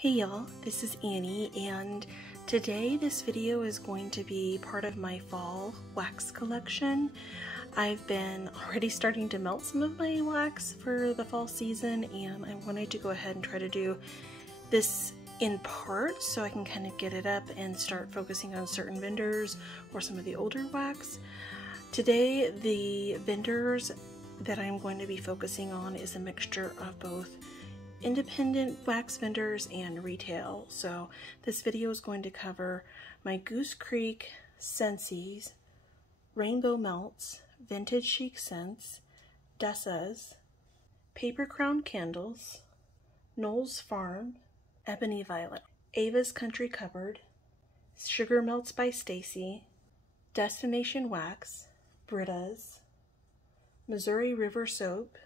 Hey y'all, this is Annie, and today this video is going to be part of my fall wax collection. I've been already starting to melt some of my wax for the fall season, and I wanted to go ahead and try to do this in part so I can kind of get it up and start focusing on certain vendors or some of the older wax. Today the vendors that I'm going to be focusing on is a mixture of both independent wax vendors and retail. So this video is going to cover my Goose Creek Scentsy, Rainbow Melts, Vintage Chic Scents, Dessa's, Paper Crown Candles, Knoll's Farm, Ebony Violet, Ava's Country Cupboard, Sugar Melts by Stacy, Destination Wax, Britta's, Missouri River Soap,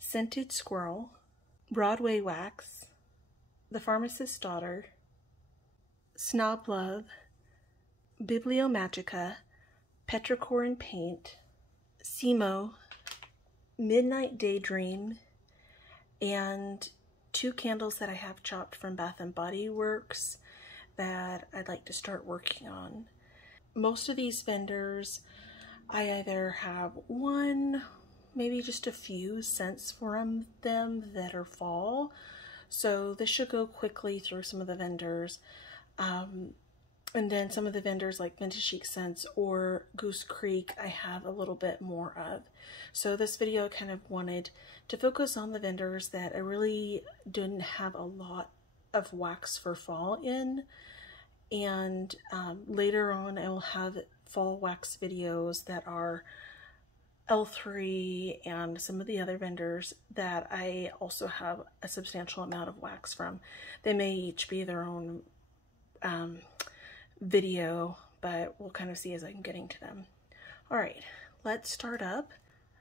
Scented Squirrel, Broadway Wax, The Pharmacist'sDaughter, Snob Love, Bibliomagica, Petrichor and Paint, Simo, Midnight Daydream, and two candles that I have chopped from Bath & Body Works that I'd like to start working on. Most of these vendors, I either have one, maybe just a few scents from them that are fall, so this should go quickly through some of the vendors. And then some of the vendors like Vintage Chic Scents or Goose Creek I have a little bit more of. So this video kind of wanted to focus on the vendors that I really didn't have a lot of wax for fall in, and later on I will have fall wax videos that are L3 and some of the other vendors that I also have a substantial amount of wax from. They may each be their own video, but we'll kind of see as I'm getting to them. Alright, let's start up.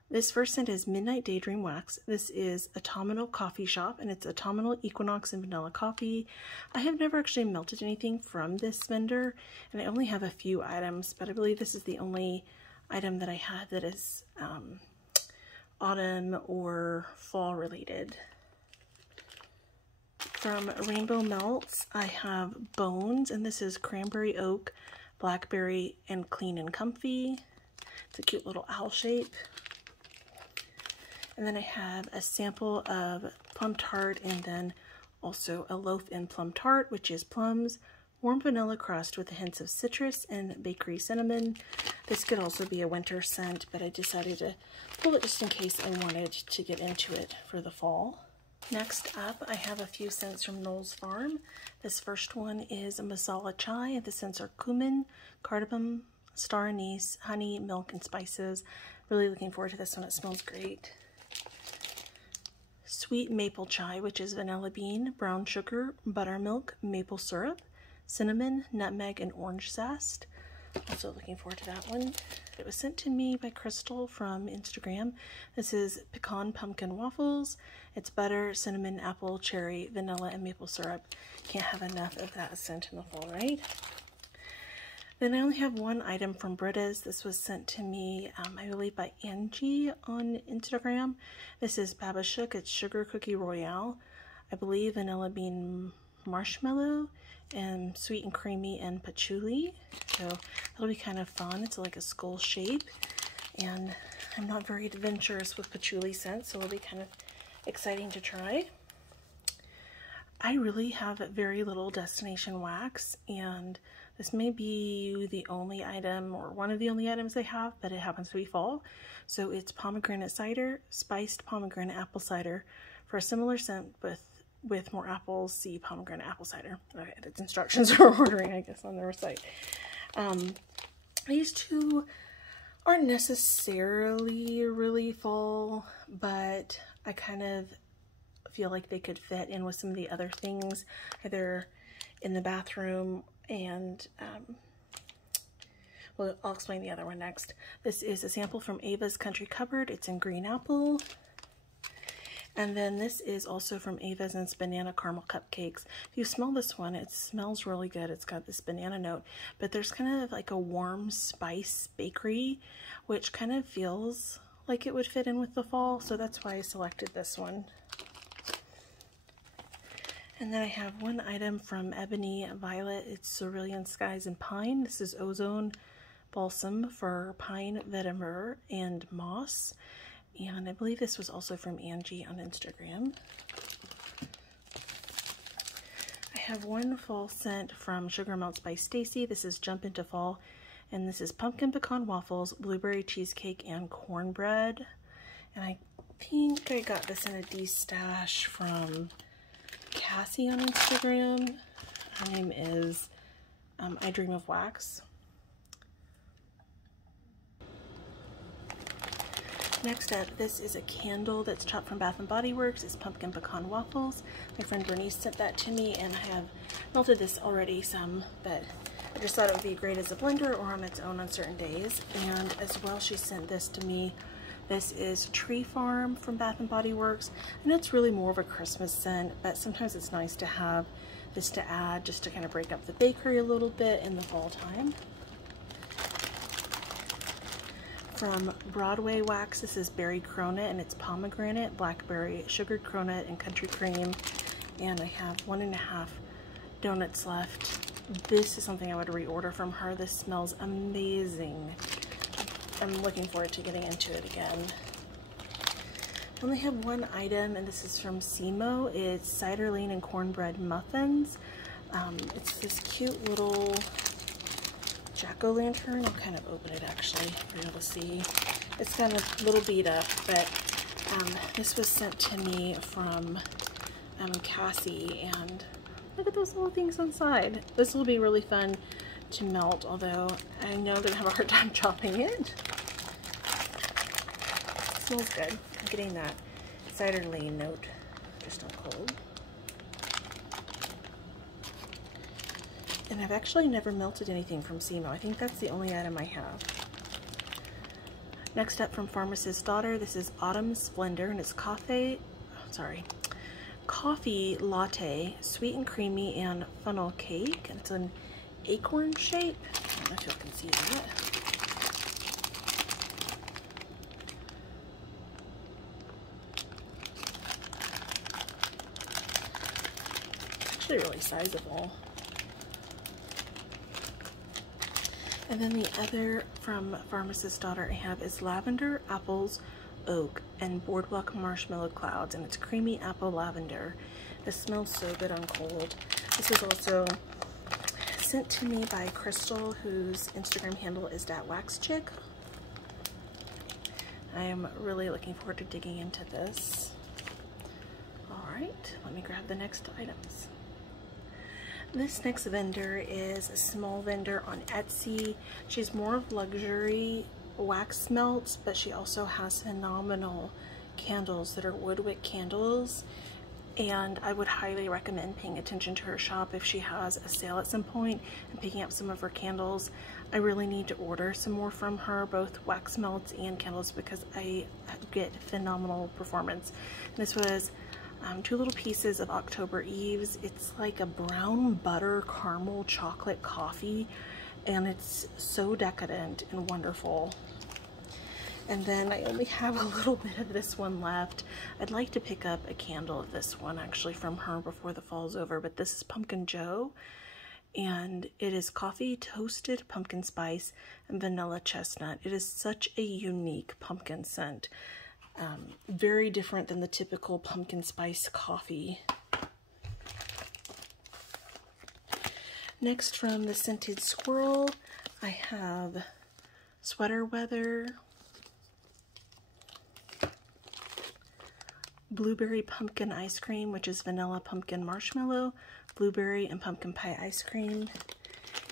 This first scent is Midnight Daydream Wax. This is Autumnal Coffee Shop, and it's Autumnal Equinox and Vanilla Coffee. I have never actually melted anything from this vendor, and I only have a few items, but I believe this is the only item that I have that is autumn or fall related. From Rainbow Melts, I have Bones, and this is Cranberry Oak, Blackberry, and Clean and Comfy. It's a cute little owl shape. And then I have a sample of Plum Tart, and then also a loaf in Plum Tart, which is plums, warm vanilla crust with hints of citrus and bakery cinnamon. This could also be a winter scent, but I decided to pull it just in case I wanted to get into it for the fall. Next up, I have a few scents from Knoll's Farm. This first one is a Masala Chai, and the scents are cumin, cardamom, star anise, honey, milk, and spices. Really looking forward to this one. It smells great. Sweet Maple Chai, which is vanilla bean, brown sugar, buttermilk, maple syrup, cinnamon, nutmeg, and orange zest. Also looking forward to that one. It was sent to me by Crystal from Instagram. This is Pecan Pumpkin Waffles. It's butter, cinnamon, apple, cherry, vanilla, and maple syrup. Can't have enough of that scent in the fall, right? Then I only have one item from Britta's. This was sent to me, I believe, by Angie on Instagram. This is Baba Shook. It's Sugar Cookie Royale. I believe vanilla bean marshmallow and sweet and creamy and patchouli. So it'll be kind of fun. It's like a skull shape, and I'm not very adventurous with patchouli scents, so it'll be kind of exciting to try. I really have very little destination wax, and this may be the only item or one of the only items I have, but it happens to be fall. So it's pomegranate cider, spiced pomegranate apple cider. For a similar scent with more apples, see pomegranate apple cider. Okay, that's instructions for ordering, I guess, on their site. These two aren't necessarily really fall, but I kind of feel like they could fit in with some of the other things, either in the bathroom and, well, I'll explain the other one next. This is a sample from Ava's Country Cupboard. It's in green apple. And then this is also from Ava's, and it's banana caramel cupcakes. If you smell this one, it smells really good. It's got this banana note, but there's kind of like a warm spice bakery, which kind of feels like it would fit in with the fall. So that's why I selected this one. And then I have one item from Ebony Violet. It's Cerulean Skies and Pine. This is Ozone Balsam for Pine, Vetiver, and Moss. And I believe this was also from Angie on Instagram. I have one fall scent from Sugar Melts by Stacy. This is Jump Into Fall. And this is Pumpkin Pecan Waffles, Blueberry Cheesecake, and Cornbread. And I think I got this in a de-stash from Cassie on Instagram. Her name is I Dream of Wax. Next up, this is a candle that's chopped from Bath & Body Works. It's Pumpkin Pecan Waffles. My friend Bernice sent that to me, and I have melted this already some, but I just thought it would be great as a blender or on its own on certain days. And as well, she sent this to me. This is Tree Farm from Bath & Body Works, and it's really more of a Christmas scent, but sometimes it's nice to have this to add just to kind of break up the bakery a little bit in the fall time. From Broadway Wax, this is Berry Cronut, and it's pomegranate, blackberry, sugared cronut, and country cream. And I have 1.5 donuts left. This is something I would reorder from her. This smells amazing. I'm looking forward to getting into it again. I only have one item, and this is from Simo. It's Ciderlane and Cornbread Muffins. It's this cute little jack-o'-lantern. I'll kind of open it actually for you to see. It's kind of a little beat up, but this was sent to me from Cassie, and look at those little things inside. This will be really fun to melt, although I know they're gonna have a hard time chopping it. It smells good. I'm getting that ciderlane note just on cold. And I've actually never melted anything from Simo. I think that's the only item I have. Next up from Pharmacist'sDaughter, this is Autumn Splendor, and it's coffee latte, sweet and creamy, and funnel cake. And it's an acorn shape. I don't know if you can see that. It's actually really sizable. And then the other from Pharmacist'sDaughter I have is Lavender, Apples, Oak, and Boardwalk Marshmallow Clouds, and it's creamy apple lavender. This smells so good on cold. This was also sent to me by Crystal, whose Instagram handle is @waxchick. I am really looking forward to digging into this. All right, let me grab the next items. This next vendor is a small vendor on Etsy. She's more of luxury wax melts, but she also has phenomenal candles that are woodwick candles. And I would highly recommend paying attention to her shop if she has a sale at some point and picking up some of her candles. I really need to order some more from her, both wax melts and candles, because I get phenomenal performance. And this was 2 little pieces of October Eves. It's like a brown butter caramel chocolate coffee, and it's so decadent and wonderful. And then I only have a little bit of this one left. I'd like to pick up a candle of this one actually from her before the fall's over, but this is Pumpkin Joe, and it is coffee, toasted pumpkin spice, and vanilla chestnut. It is such a unique pumpkin scent. Very different than the typical pumpkin spice coffee. Next, from the Scented Squirrel, I have Sweater Weather, Blueberry Pumpkin Ice Cream, which is vanilla pumpkin marshmallow, blueberry and pumpkin pie ice cream,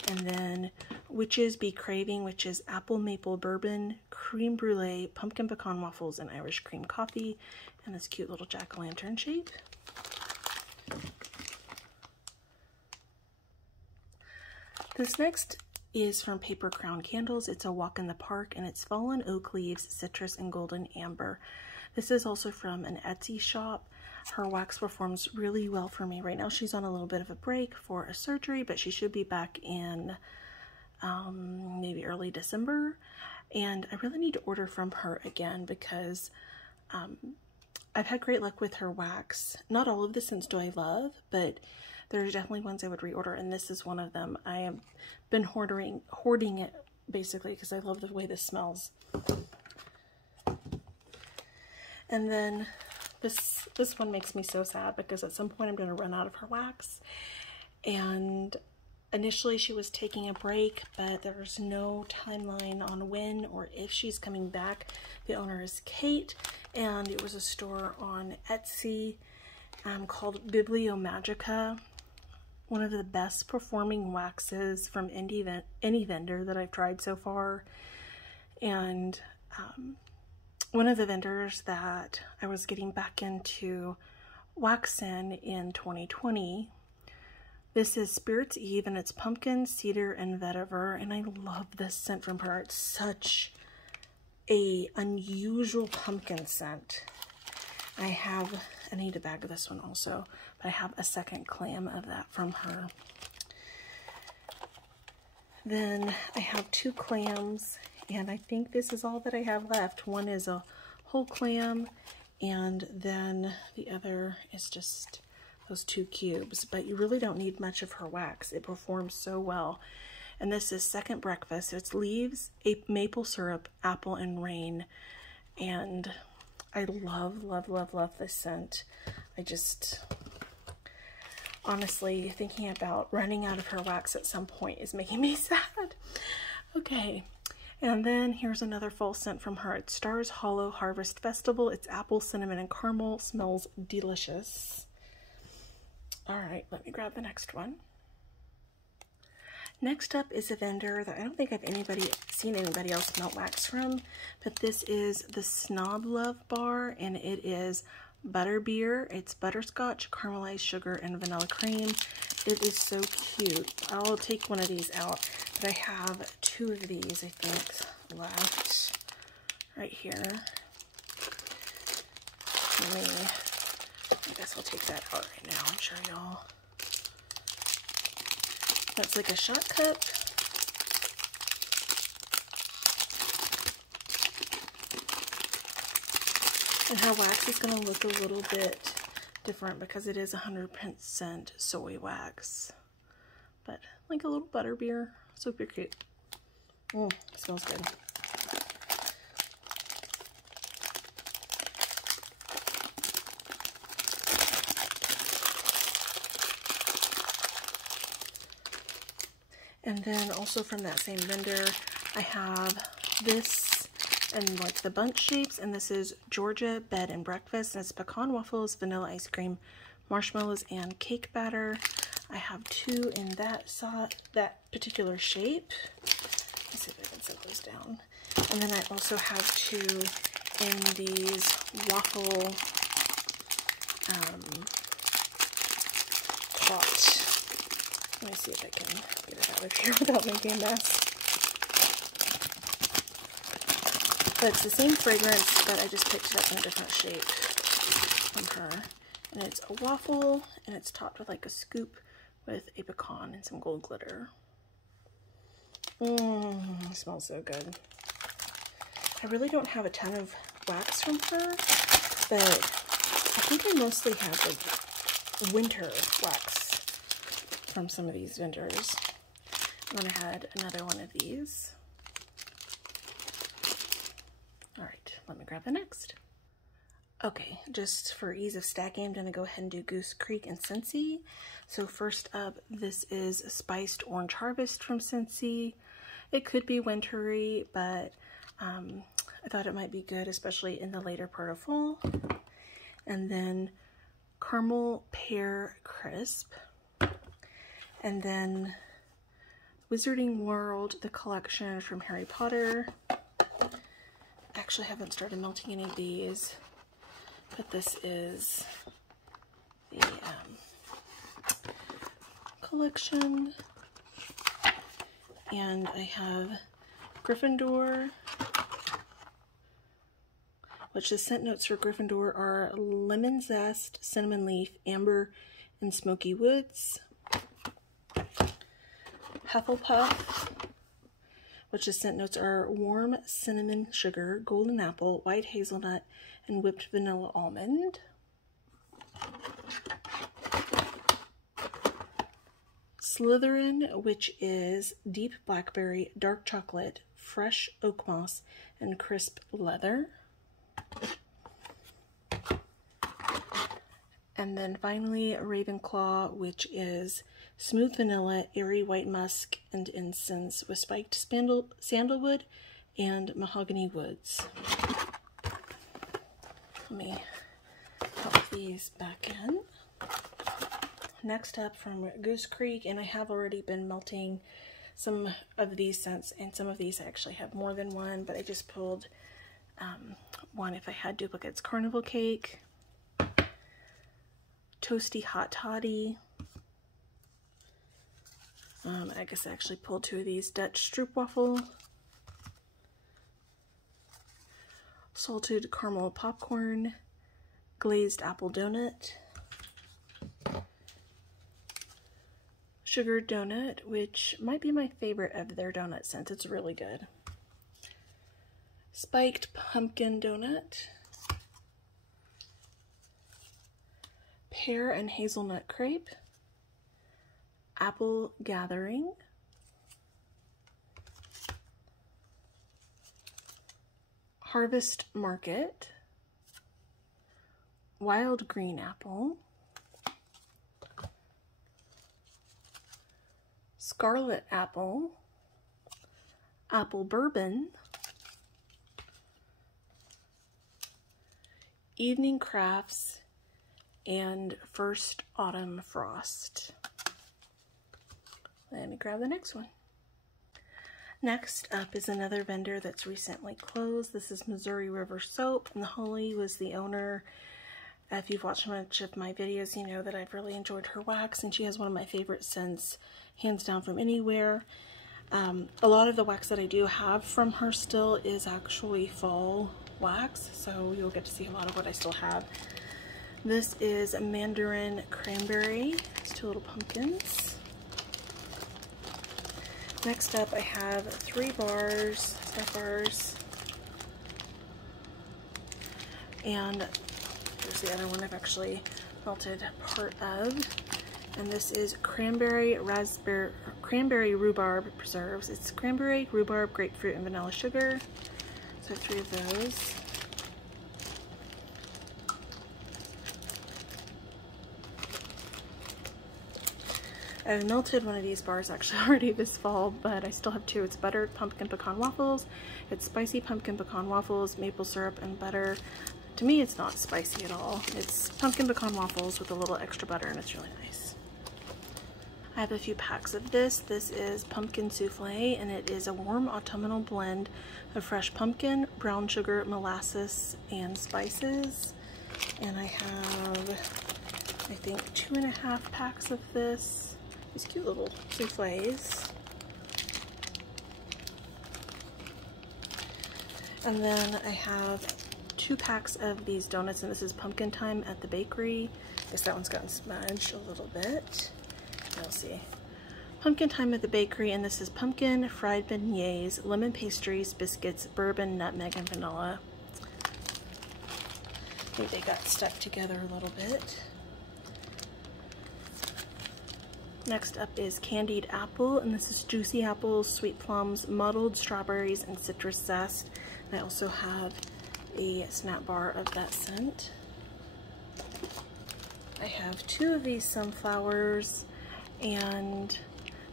and then Witches Be Craving, which is apple maple bourbon, creme brulee, pumpkin pecan waffles, and Irish cream coffee, and this cute little jack-o'-lantern shape. This next is from Paper Crown Candles. It's a walk in the park, and it's fallen oak leaves, citrus, and golden amber. This is also from an Etsy shop. Her wax performs really well for me. Right now she's on a little bit of a break for a surgery, but she should be back in maybe early December. And I really need to order from her again because I've had great luck with her wax. Not all of the scents do I love, but there's definitely ones I would reorder, and this is one of them. I have been hoarding it basically because I love the way this smells. And then this one makes me so sad because at some point I'm going to run out of her wax. And initially she was taking a break, but there's no timeline on when or if she's coming back. The owner is Kate, and it was a store on Etsy called Bibliomagica. One of the best performing waxes from any vendor that I've tried so far. And one of the vendors that I was getting back into wax in 2020. This is Spirit's Eve, and it's pumpkin, cedar, and vetiver, and I love this scent from her. It's such a unusual pumpkin scent. I need to bag this one also, but I have a second clam of that from her. Then I have 2 clams, and I think this is all that I have left. One is a whole clam, and then the other is just those 2 cubes. But you really don't need much of her wax. It performs so well. And this is Second Breakfast. It's leaves, maple syrup, apple, and rain. And I love, love, love, love this scent. I just, honestly, thinking about running out of her wax at some point is making me sad. Okay, and then here's another fall scent from her. It's Stars Hollow Harvest Festival. It's apple, cinnamon, and caramel. Smells delicious. All right, let me grab the next one. Next up is a vendor that I don't think I've seen anybody else melt wax from, but this is the Snob Love Bar, and it is butterbeer. It's butterscotch, caramelized sugar, and vanilla cream. It is so cute. I'll take one of these out, but I have 2 of these, I think, left right here. I guess I'll take that out right now and show y'all. That's like a shot cup. And her wax is going to look a little bit different because it is 100% soy wax. But like a little butterbeer. Super cute. It smells good. And then also from that same vendor, I have this and like the bunch shapes, and this is Georgia Bed and Breakfast, and it's pecan waffles, vanilla ice cream, marshmallows, and cake batter. I have 2 in that particular shape. Let's see if I can set those down. And then I also have 2 in these waffle pot. Let me see if I can get it out of here without making a mess. But it's the same fragrance, but I just picked it up in a different shape from her. And it's a waffle, and it's topped with like a scoop with a pecan and some gold glitter. It smells so good. I really don't have a ton of wax from her, but I think I mostly have like winter wax from some of these vendors. And then I had another one of these. All right, let me grab the next. Okay, just for ease of stacking, I'm gonna go ahead and do Goose Creek and Scentsy. So first up, this is Spiced Orange Harvest from Scentsy. It could be wintry, but I thought it might be good, especially in the later part of fall. And then Caramel Pear Crisp. And then Wizarding World, the collection from Harry Potter. Actually, I haven't started melting any of these, but this is the collection. And I have Gryffindor, which the scent notes for Gryffindor are lemon zest, cinnamon leaf, amber, and smoky woods. Hufflepuff, which the scent notes are warm cinnamon sugar, golden apple, white hazelnut, and whipped vanilla almond. Slytherin, which is deep blackberry, dark chocolate, fresh oak moss, and crisp leather. And then finally, Ravenclaw, which is smooth vanilla, airy white musk, and incense with spiked sandalwood and mahogany woods. Let me pop these back in. Next up from Goose Creek, and I have already been melting some of these scents, and some of these I actually have more than one, but I just pulled one if I had duplicates. Carnival Cake, Toasty Hot Toddy. I guess I actually pulled two of these. Dutch Stroopwafel, Salted Caramel Popcorn, Glazed Apple Donut, Sugar Donut, which might be my favorite of their donut scents. It's really good. Spiked Pumpkin Donut, Pear and Hazelnut Crepe, Apple Gathering, Harvest Market, Wild Green Apple, Scarlet Apple, Apple Bourbon, Evening Crafts, and First Autumn Frost. Let me grab the next one. Next up is another vendor that's recently closed. This is Missouri River Soap, and Holly was the owner. If you've watched much of my videos, you know that I've really enjoyed her wax, and she has one of my favorite scents, hands down, from anywhere. A lot of the wax that I do have from her still is actually fall wax, so you'll get to see a lot of what I still have. This is Mandarin Cranberry. It's two little pumpkins. Next up, I have 3 bars, stuff bars, and here's the other one I've actually melted part of, and this is Cranberry Rhubarb Preserves. It's cranberry, rhubarb, grapefruit, and vanilla sugar. So 3 of those. I've melted one of these bars actually already this fall, but I still have 2. It's buttered pumpkin pecan waffles. It's spicy pumpkin pecan waffles, maple syrup, and butter. To me, it's not spicy at all. It's pumpkin pecan waffles with a little extra butter, and it's really nice. I have a few packs of this. This is pumpkin souffle, and it is a warm autumnal blend of fresh pumpkin, brown sugar, molasses, and spices. And I have, I think, 2.5 packs of this. These cute little souffles. And then I have 2 packs of these donuts, and this is Pumpkin Time at the bakery. I guess that one's gotten smudged a little bit. We'll see. Pumpkin Time at the bakery, and this is pumpkin, fried beignets, lemon pastries, biscuits, bourbon, nutmeg, and vanilla. I think they got stuck together a little bit. Next up is Candied Apple, and this is juicy apples, sweet plums, muddled strawberries, and citrus zest. And I also have a snap bar of that scent. I have 2 of these sunflowers, and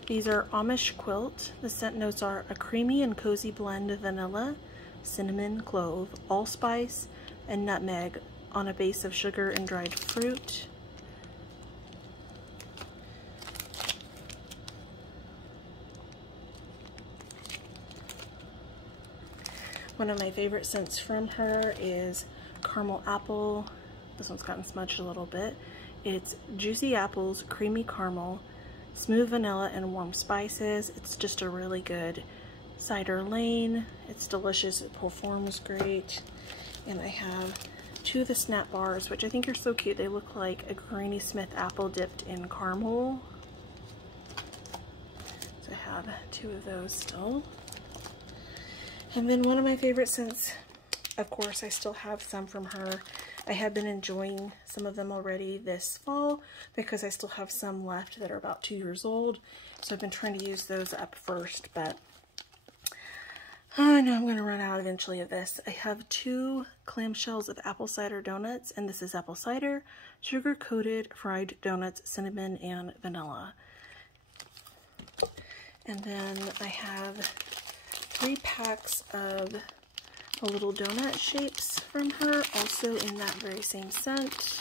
these are Amish Quilt. The scent notes are a creamy and cozy blend of vanilla, cinnamon, clove, allspice, and nutmeg on a base of sugar and dried fruit. One of my favorite scents from her is Caramel Apple. This one's gotten smudged a little bit. It's juicy apples, creamy caramel, smooth vanilla, and warm spices. It's just a really good cider lane. It's delicious. It performs great. And I have 2 of the snap bars, which I think are so cute. They look like a Granny Smith apple dipped in caramel. So I have 2 of those still. And then one of my favorite scents of course, I still have some from her. I have been enjoying some of them already this fall because I still have some left that are about 2 years old. So I've been trying to use those up first, but I know I'm going to run out eventually of this. I have 2 clamshells of apple cider donuts, and this is apple cider, sugar-coated fried donuts, cinnamon, and vanilla. And then I have 3 packs of the little donut shapes from her, also in that very same scent.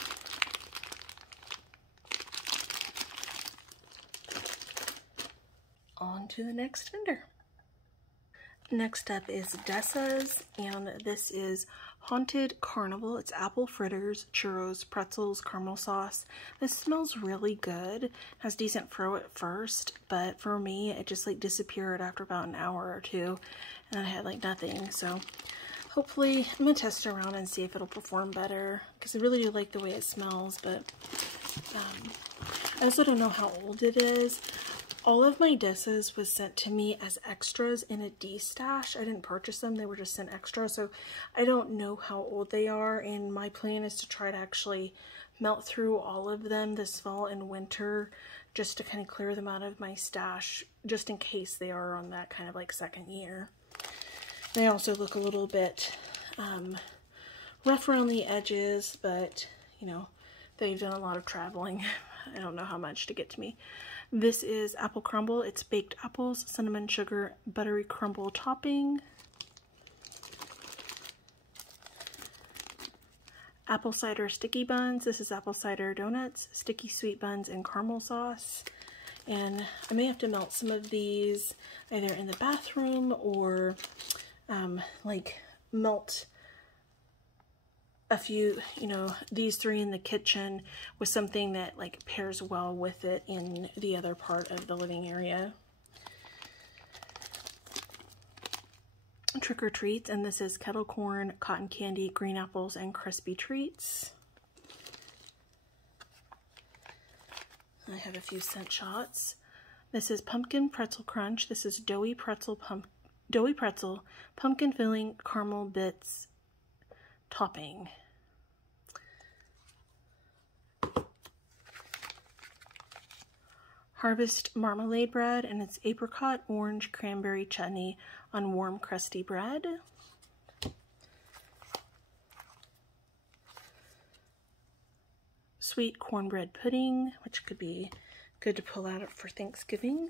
On to the next vendor. Next up is Dessa's, and this is Haunted Carnival. It's apple fritters, churros, pretzels, caramel sauce. This smells really good. Has decent throw at first, but for me, it just like disappeared after about an hour or 2, and I had like nothing. So hopefully I'm gonna test it around and see if it'll perform better, because I really do like the way it smells, but I also don't know how old it is. All of my Dessas was sent to me as extras in a D-stash. I didn't purchase them, they were just sent extra, so I don't know how old they are, and my plan is to try to actually melt through all of them this fall and winter just to kind of clear them out of my stash, just in case they are on that kind of like second year. They also look a little bit rough around the edges, but you know, they've done a lot of traveling. I don't know how much to get to me. This is apple crumble. It's baked apples, cinnamon sugar, buttery crumble topping. Apple cider sticky buns. This is apple cider donuts, sticky sweet buns, and caramel sauce. And I may have to melt some of these either in the bathroom or like melt a few, you know, these 3 in the kitchen with something that like pairs well with it in the other part of the living area. Trick or treats, and this is kettle corn, cotton candy, green apples, and crispy treats. I have a few scent shots. This is pumpkin pretzel crunch. This is doughy pretzel, pumpkin filling, caramel bits topping. Harvest marmalade bread, and it's apricot, orange, cranberry chutney on warm crusty bread. Sweet cornbread pudding, which could be good to pull out for Thanksgiving.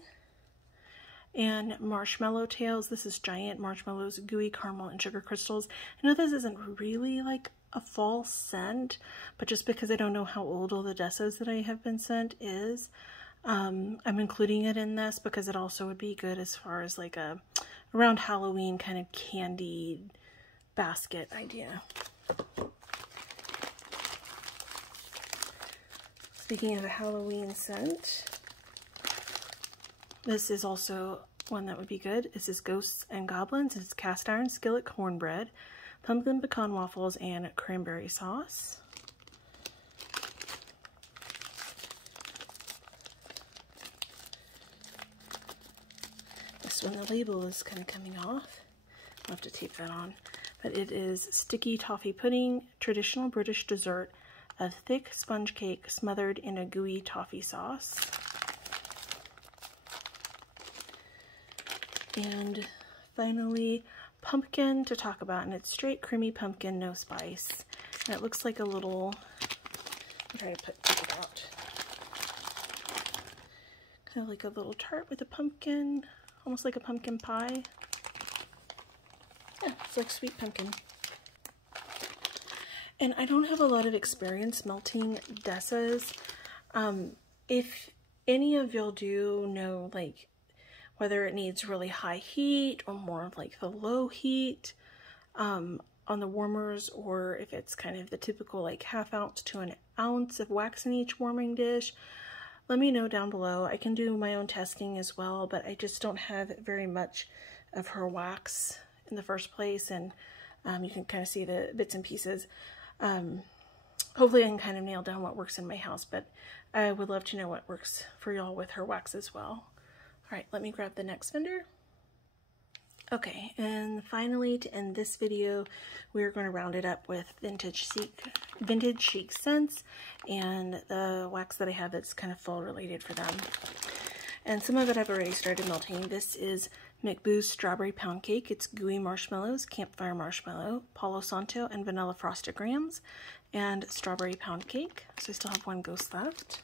And marshmallow tails. This is giant marshmallows, gooey caramel, and sugar crystals. I know this isn't really like a fall scent, but just because I don't know how old all the Dessas that I have been sent is, I'm including it in this because it also would be good as far as like a around Halloween kind of candy basket idea. Speaking of a Halloween scent, this is also one that would be good. This is Ghosts and Goblins. It's cast iron skillet cornbread, pumpkin pecan waffles, and cranberry sauce. This one, the label is kind of coming off. I'll have to tape that on. But it is sticky toffee pudding, traditional British dessert, a thick sponge cake smothered in a gooey toffee sauce. And finally, pumpkin to talk about, and it's straight creamy pumpkin, no spice. And it looks like a little, I'm trying to take it out. Kind of like a little tart with a pumpkin, almost like a pumpkin pie. Yeah, it's like sweet pumpkin. And I don't have a lot of experience melting Dessas. If any of y'all do know, like, whether it needs really high heat or more of like the low heat on the warmers, or if it's kind of the typical like ½ ounce to an ounce of wax in each warming dish, let me know down below. I can do my own testing as well, but I just don't have very much of her wax in the first place, and you can kind of see the bits and pieces. Hopefully I can kind of nail down what works in my house, but I would love to know what works for y'all with her wax as well. All right, let me grab the next vendor. Okay, and finally, to end this video, we're going to round it up with vintage Chic Scents and the wax that I have that's kind of fall related for them. And some of it I've already started melting. This is McBoo's Strawberry Pound Cake. It's gooey marshmallows, campfire marshmallow, Palo Santo, and vanilla frosted grams, and strawberry pound cake. So I still have one Goose left.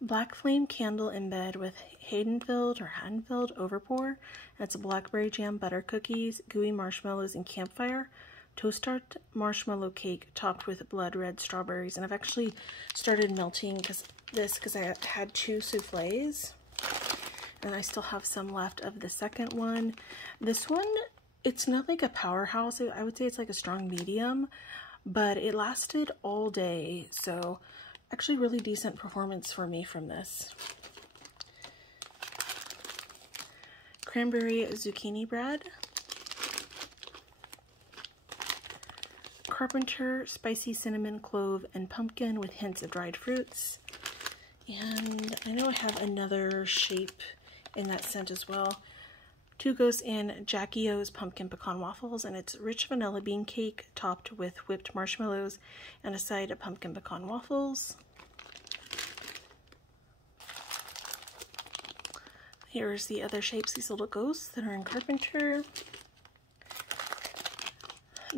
Black Flame Candle in Bed with Hadenfeld Overpour. That's blackberry jam butter cookies, gooey marshmallows, and campfire. Toast tart marshmallow cake topped with blood red strawberries. And I've actually started melting because I had 2 souffles. And I still have some left of the second one. This one, it's not like a powerhouse. I would say it's like a strong medium, but it lasted all day. So actually really decent performance for me from this. Cranberry zucchini bread. Carpenter spicy cinnamon, clove, and pumpkin with hints of dried fruits. And I know I have another shape in that scent as well. 2 Goes in Jackie O's pumpkin pecan waffles, and it's rich vanilla bean cake topped with whipped marshmallows and a side of pumpkin pecan waffles. Here's the other shapes, these little ghosts that are in Carpenter.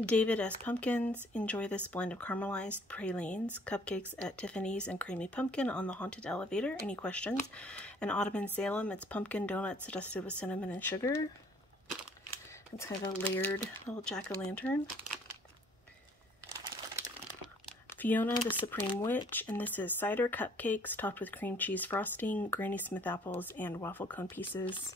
David S. Pumpkins. Enjoy this blend of caramelized pralines, cupcakes at Tiffany's, and creamy pumpkin on the haunted elevator. Any questions? And Audubon Salem. It's pumpkin donuts dusted with cinnamon and sugar. It's kind of a layered little jack-o'-lantern. Fiona the Supreme Witch, and this is cider cupcakes topped with cream cheese frosting, Granny Smith apples, and waffle cone pieces.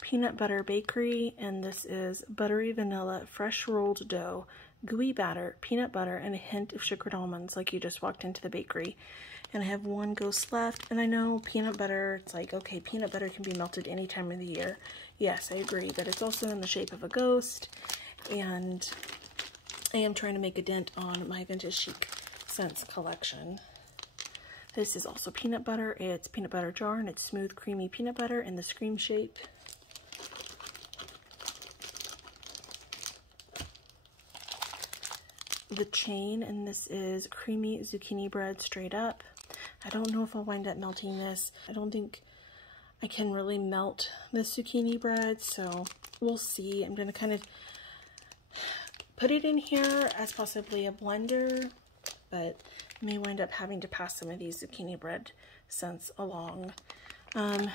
Peanut Butter Bakery, and this is buttery vanilla fresh rolled dough, gooey batter, peanut butter, and a hint of sugared almonds, like you just walked into the bakery. And I have 1 Ghost left, and I know peanut butter, it's like, okay, peanut butter can be melted any time of the year. Yes, I agree, but it's also in the shape of a ghost, and I am trying to make a dent on my vintage Chic Scents collection. This is also peanut butter. It's peanut butter jar, and it's smooth, creamy peanut butter in the scream shape. The Chain, and this is creamy zucchini bread straight up. I don't know if I'll wind up melting this. I don't think I can really melt the zucchini bread, so we'll see. I'm going to kind of put it in here as possibly a blender, but I may wind up having to pass some of these zucchini bread scents along.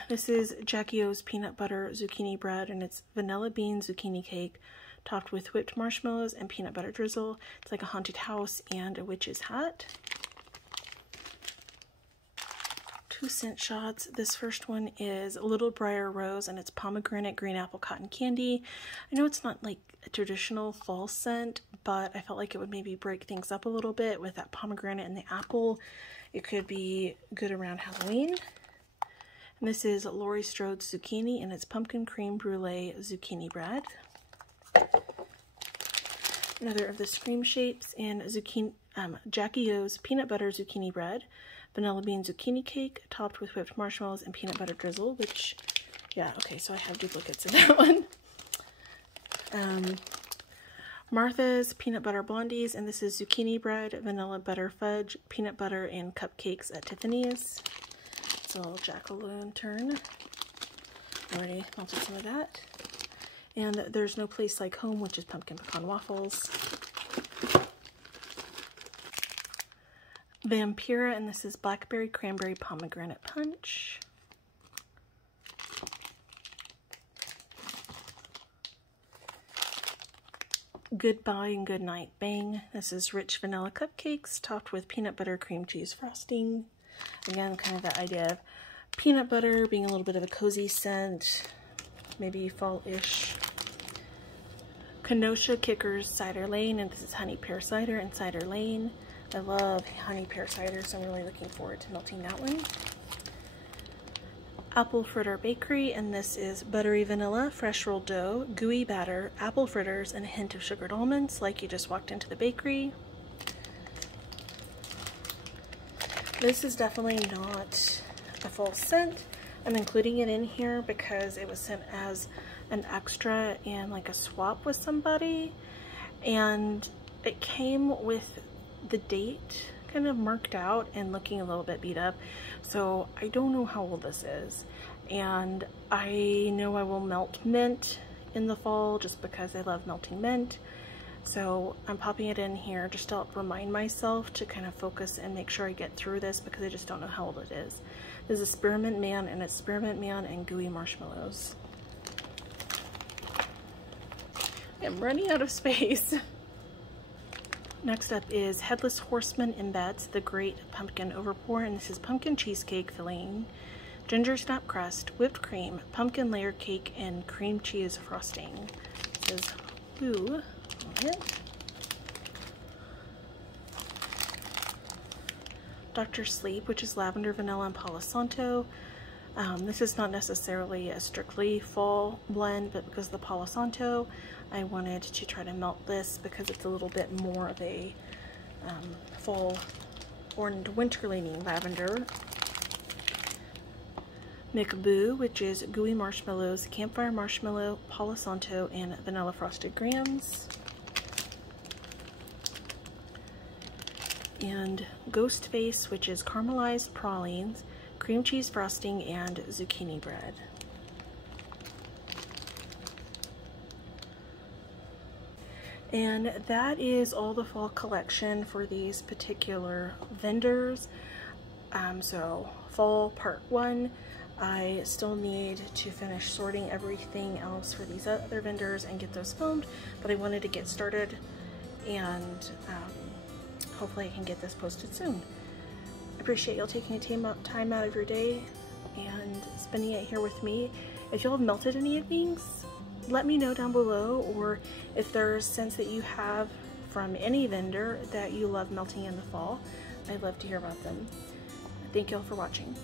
This is Jackie O's Peanut Butter Zucchini Bread, and it's vanilla bean zucchini cake topped with whipped marshmallows and peanut butter drizzle. It's like a haunted house and a witch's hat. 2 scent shots. This first one is Little Briar Rose, and it's pomegranate green apple cotton candy. I know it's not like a traditional fall scent, but I felt like it would maybe break things up a little bit with that pomegranate and the apple. It could be good around Halloween. And this is Laurie Strode's Zucchini, and it's pumpkin cream brulee zucchini bread. Another of the scream shapes, and Jackie O's Peanut Butter Zucchini Bread, vanilla bean zucchini cake topped with whipped marshmallows and peanut butter drizzle, which, yeah, okay, so I have duplicates of that one. Martha's Peanut Butter Blondies, and this is zucchini bread, vanilla butter fudge, peanut butter, and cupcakes at Tiffany's. It's a little jack-o'-lantern. Already melted some of that. And There's No Place Like Home, which is pumpkin pecan waffles. Vampira, and this is blackberry cranberry pomegranate punch. Goodbye and Goodnight Bang. This is rich vanilla cupcakes topped with peanut butter cream cheese frosting. Again, kind of that idea of peanut butter being a little bit of a cozy scent, maybe fall-ish. Kenosha Kickers Cider Lane, and this is honey pear cider and cider lane. I love honey pear cider, so I'm really looking forward to melting that one. Apple Fritter Bakery, and this is buttery vanilla, fresh rolled dough, gooey batter, apple fritters, and a hint of sugared almonds, like you just walked into the bakery. This is definitely not a fall scent. I'm including it in here because it was sent as an extra in like a swap with somebody, and it came with the date kind of marked out and looking a little bit beat up. So I don't know how old this is, and I know I will melt mint in the fall just because I love melting mint. So I'm popping it in here just to help remind myself to kind of focus and make sure I get through this because I just don't know how old it is. This is Spearmint Man, and it's Spearmint Man and Gooey Marshmallows. I'm running out of space. Next up is Headless Horseman Embeds the Great Pumpkin Overpour, and this is pumpkin cheesecake filling, ginger snap crust, whipped cream, pumpkin layer cake, and cream cheese frosting. This is blue on it. Dr. Sleep, which is lavender, vanilla, and Palo Santo. This is not necessarily a strictly fall blend, but because of the Palo Santo, I wanted to try to melt this because it's a little bit more of a fall or winter leaning lavender. McBoo, which is gooey marshmallows, campfire marshmallow, Palo Santo, and vanilla frosted grams. And Ghost Face, which is caramelized pralines, cream cheese frosting, and zucchini bread. And that is all the fall collection for these particular vendors. So fall part 1. I still need to finish sorting everything else for these other vendors and get those filmed, but I wanted to get started, and hopefully I can get this posted soon. I appreciate y'all taking time out of your day and spending it here with me. If y'all have melted any of these, let me know down below, or if there's scents that you have from any vendor that you love melting in the fall. I'd love to hear about them. Thank y'all for watching.